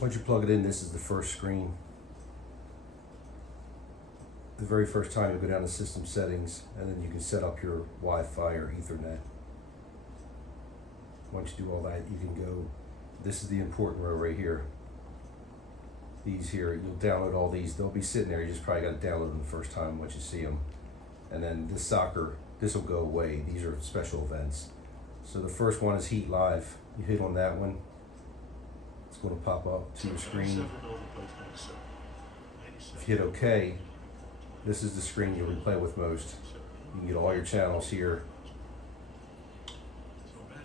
Once you plug it in, this is the first screen. The very first time you go down to system settings, and then you can set up your Wi-Fi or Ethernet. Once you do all that, you can go, this is the important row right here. These here, you'll download all these. They'll be sitting there. You just probably got to download them the first time once you see them. And then this soccer, this will go away. These are special events. So the first one is Heat Live. You hit on that one. It's going to pop up to your screen. If you hit OK, this is the screen you'll play with most. You can get all your channels here.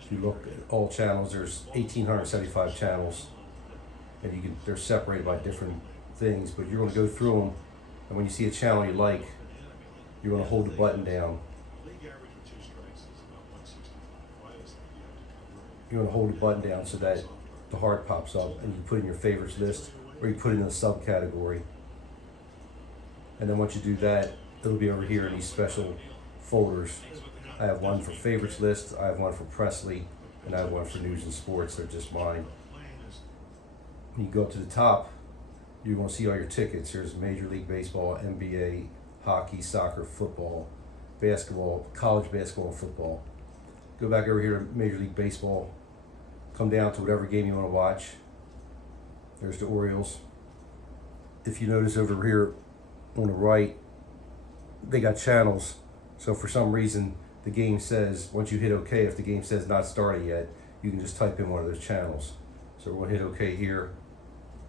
If you look at all channels, there's 1,875 channels. And they're separated by different things, but you're going to go through them, and when you see a channel you like, you're going to hold the button down. You're going to hold the button down so that the heart pops up, and you put in your favorites list, or you put it in a subcategory. And then once you do that, it'll be over here in these special folders. I have one for favorites list, I have one for Presley, and I have one for news and sports. They're just mine. When you go up to the top, you're going to see all your tickets. There's Major League Baseball, NBA, hockey, soccer, football, basketball, college basketball, and football. Go back over here to Major League Baseball. Come down to whatever game you want to watch. There's the Orioles. If you notice over here on the right, they got channels. So for some reason, the game says, once you hit OK, if the game says not started yet, you can just type in one of those channels. So we're going to hit OK here.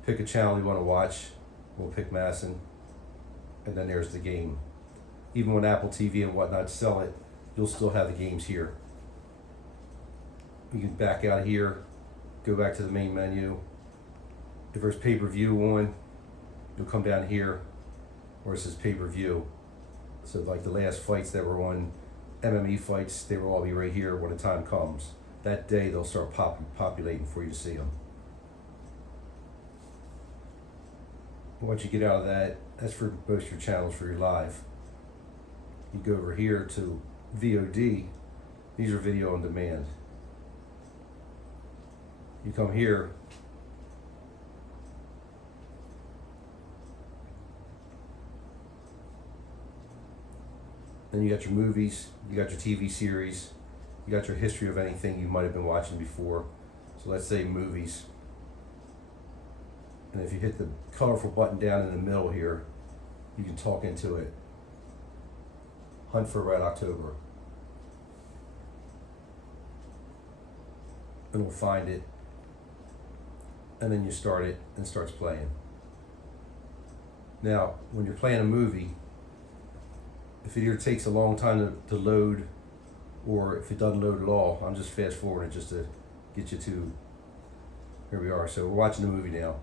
Pick a channel you want to watch. We'll pick Masson. And then there's the game. Even when Apple TV and whatnot sell it, you'll still have the games here. You can back out here, go back to the main menu. If there's pay-per-view on, you'll come down here where it says pay-per-view. So like the last fights that were on, MMA fights, they will all be right here when the time comes. That day they'll start populating for you to see them. Once you get out of that, that's for most of your channels for your live. You go over here to VOD. These are video on demand. You come here, then you got your movies, you got your TV series, you got your history of anything you might have been watching before. So let's say movies. And if you hit the colorful button down in the middle here, you can talk into it. Hunt for Red October. And we'll find it. And then you start it and it starts playing. Now, when you're playing a movie, if it either takes a long time to load, or if it doesn't load at all, I'm just fast forwarding just to get you to, here we are. So we're watching the movie now.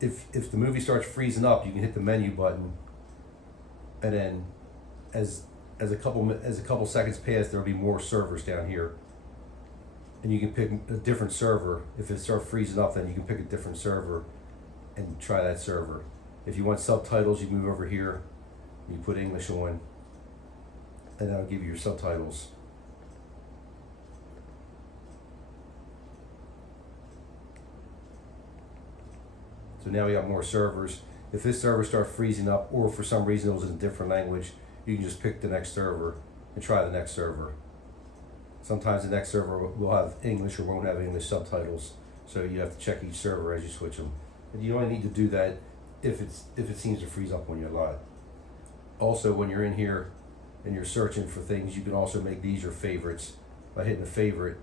If the movie starts freezing up, you can hit the menu button, and then as a couple seconds pass, there'll be more servers down here, and you can pick a different server. If it starts freezing up, then you can pick a different server and try that server. If you want subtitles, you move over here, you put English on, and that'll give you your subtitles. So now we have more servers. If this server starts freezing up, or for some reason it was in a different language, you can just pick the next server and try the next server. Sometimes the next server will have English or won't have English subtitles, so you have to check each server as you switch them. And you only need to do that if it seems to freeze up on you a lot. Also, when you're in here and you're searching for things, you can also make these your favorites by hitting a favorite.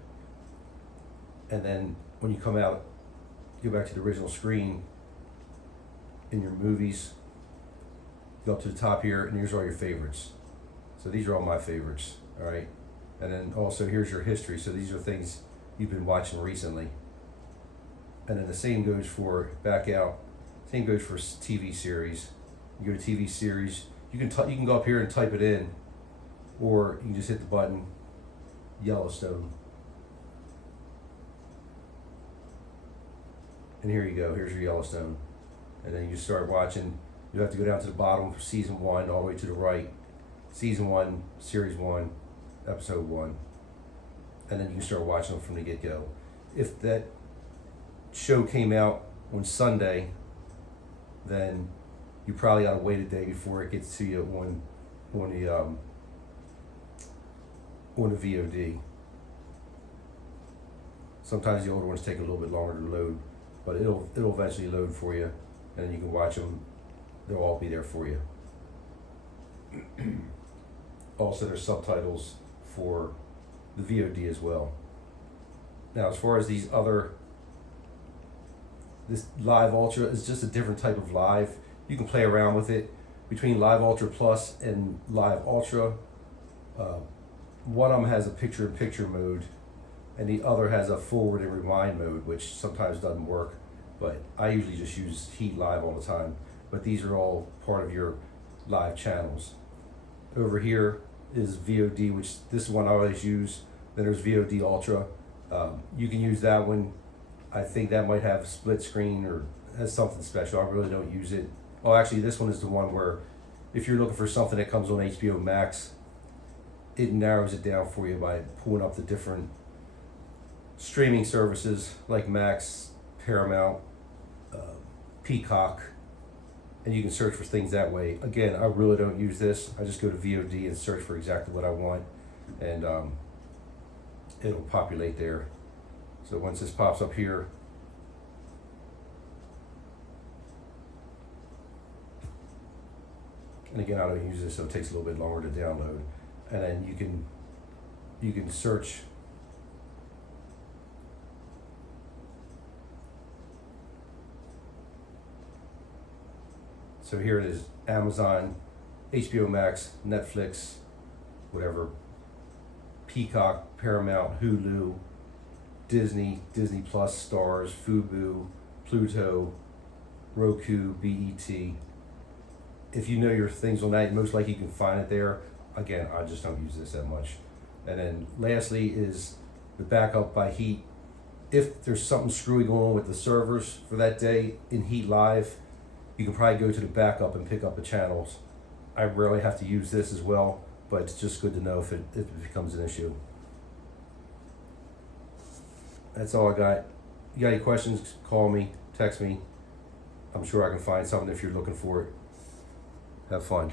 And then when you come out, go back to the original screen. In your movies, go up to the top here, and here's all your favorites. So these are all my favorites, all right? And then also here's your history. So these are things you've been watching recently. And then the same goes for back out. Same goes for TV series. You go to TV series. You can go up here and type it in, or you can just hit the button, Yellowstone. And here you go. Here's your Yellowstone. And then you start watching. You have to go down to the bottom for season 1, all the way to the right. Season 1, series 1, episode 1. And then you can start watching them from the get-go. If that show came out on Sunday, then you probably gotta wait a day before it gets to you on the VOD. Sometimes the older ones take a little bit longer to load, but it'll eventually load for you, and then you can watch them. They'll all be there for you. Also, there's subtitles for the VOD as well. Now, as far as this Live Ultra is just a different type of live. You can play around with it between Live Ultra Plus and Live Ultra. One of them has a picture-in-picture mode, and the other has a forward and rewind mode, which sometimes doesn't work, but I usually just use Heat Live all the time. But these are all part of your live channels. Over here is VOD, which this is one I always use. Then there's VOD Ultra. You can use that one. I think that might have split screen or has something special. I really don't use it. Oh, actually, this one is the one where if you're looking for something that comes on HBO Max, it narrows it down for you by pulling up the different streaming services like Max, Paramount, Peacock, and you can search for things that way. Again, I really don't use this. I just go to VOD and search for exactly what I want, and it'll populate there. So once this pops up here, and again, I don't use this, so it takes a little bit longer to download, and then you can search. So here it is: Amazon, HBO Max, Netflix, whatever, Peacock, Paramount, Hulu, Disney, Disney Plus, Stars, Fubo, Pluto, Roku, BET. If you know your things on that, most likely you can find it there. Again, I just don't use this that much. And then lastly is the backup by Heat. If there's something screwy going on with the servers for that day in Heat Live, you can probably go to the backup and pick up the channels. I rarely have to use this as well, but it's just good to know if it becomes an issue. That's all I got. You got any questions, call me, text me. I'm sure I can find something if you're looking for it. Have fun.